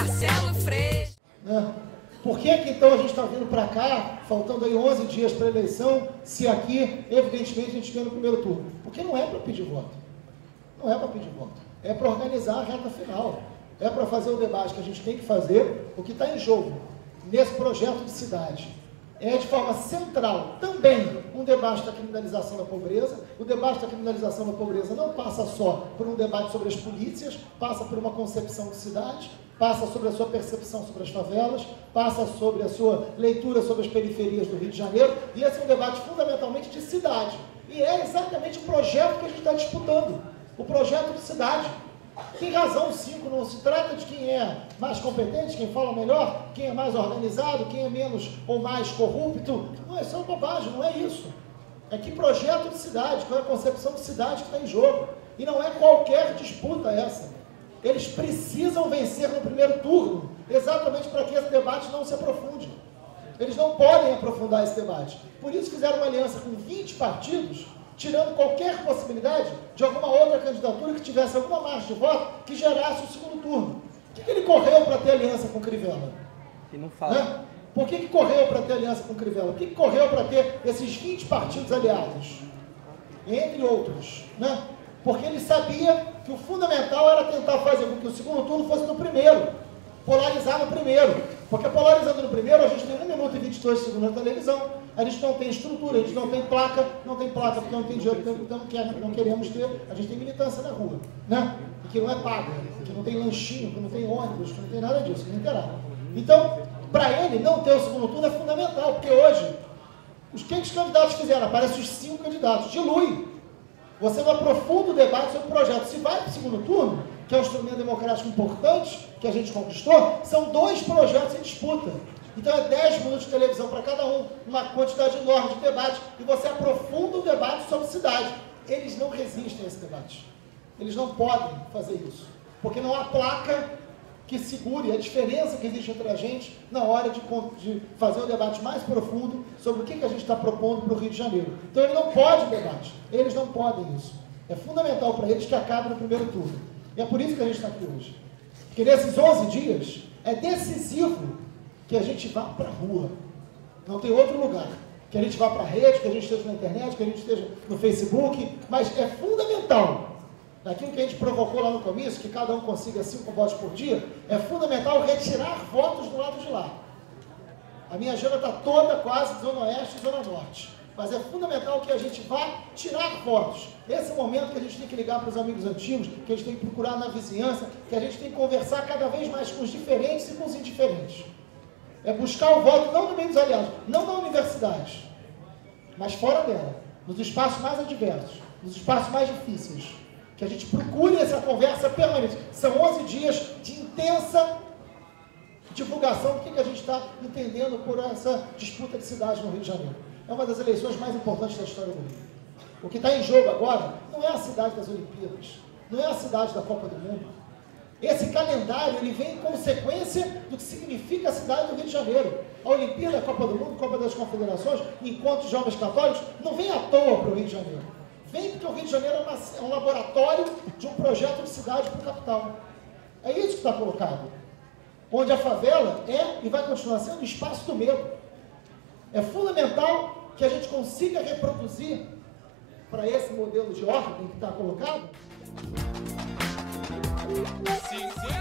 Marcelo Freixo. Por que então a gente está vindo para cá, faltando aí 11 dias para a eleição, se aqui, evidentemente, a gente ganha no primeiro turno? Porque não é para pedir voto. Não é para pedir voto. É para organizar a reta final. É para fazer o debate que a gente tem que fazer, o que está em jogo nesse projeto de cidade. É de forma central também um debate da criminalização da pobreza. O debate da criminalização da pobreza não passa só por um debate sobre as polícias, passa por uma concepção de cidade, passa sobre a sua percepção sobre as favelas, passa sobre a sua leitura sobre as periferias do Rio de Janeiro, e esse é um debate fundamentalmente de cidade. E é exatamente o projeto que a gente está disputando, o projeto de cidade. Tem razão, 5, não se trata de quem é mais competente, quem fala melhor, quem é mais organizado, quem é menos ou mais corrupto. Não, isso é uma bobagem, não é isso. É que projeto de cidade, qual é a concepção de cidade que está em jogo. E não é qualquer disputa essa. Eles precisam vencer no primeiro turno, exatamente para que esse debate não se aprofunde. Eles não podem aprofundar esse debate. Por isso fizeram uma aliança com 20 partidos, tirando qualquer possibilidade de alguma outra candidatura que tivesse alguma margem de voto que gerasse o segundo turno. Por que ele correu para ter aliança com Crivella? E não fala. Né? Por que correu para ter aliança com Crivella? Por que correu para ter esses 20 partidos aliados? Entre outros. Né? Porque ele sabia que o fundamental era tentar fazer com que o segundo turno fosse no primeiro. Polarizar no primeiro. Porque polarizando no primeiro, a gente tem 1 minuto e 22 segundos na televisão, a gente não tem estrutura, a gente não tem placa porque não tem dinheiro, então não queremos ter, a gente tem militância na rua, né? E que não é paga, que não tem lanchinho, que não tem ônibus, que não tem nada disso, que não terá. Então, para ele, não ter o segundo turno é fundamental, porque hoje, os candidatos fizeram? Aparecem os 5 candidatos, dilui. Você não aprofunda o debate sobre o projeto. Se vai para o segundo turno, que é um instrumento democrático importante, que a gente conquistou, são 2 projetos em disputa. Então é 10 minutos de televisão para cada um, uma quantidade enorme de debate, e você aprofunda o debate sobre cidade. Eles não resistem a esse debate. Eles não podem fazer isso. Porque não há placa que segure a diferença que existe entre a gente na hora de fazer um debate mais profundo sobre o que a gente está propondo para o Rio de Janeiro. Então ele não pode debate. Eles não podem isso. É fundamental para eles que acabe no primeiro turno. E é por isso que a gente está aqui hoje. Porque nesses 11 dias é decisivo que a gente vá para a rua. Não tem outro lugar. Que a gente vá para a rede, que a gente esteja na internet, que a gente esteja no Facebook, mas é fundamental, daquilo que a gente provocou lá no começo, que cada um consiga 5 votos por dia, é fundamental retirar votos do lado de lá. A minha agenda está toda quase Zona Oeste e Zona Norte. Mas é fundamental que a gente vá tirar votos. Esse é o momento que a gente tem que ligar para os amigos antigos, que a gente tem que procurar na vizinhança, que a gente tem que conversar cada vez mais com os diferentes e com os indiferentes. É buscar o voto não no meio dos aliados, não na universidade, mas fora dela, nos espaços mais adversos, nos espaços mais difíceis. Que a gente procure essa conversa permanente. São 11 dias de intensa divulgação do que a gente está entendendo por essa disputa de cidade no Rio de Janeiro. É uma das eleições mais importantes da história do Rio. O que está em jogo agora não é a cidade das Olimpíadas, não é a cidade da Copa do Mundo. Esse calendário ele vem em consequência do que significa a cidade do Rio de Janeiro. A Olimpíada, a Copa do Mundo, a Copa das Confederações, encontros de jovens católicos, não vem à toa para o Rio de Janeiro. Vem porque o Rio de Janeiro é um laboratório de um projeto de cidade para o capital. É isso que está colocado. Onde a favela é e vai continuar sendo o espaço do medo. É fundamental que a gente consiga reproduzir para esse modelo de ordem que está colocado. Sim.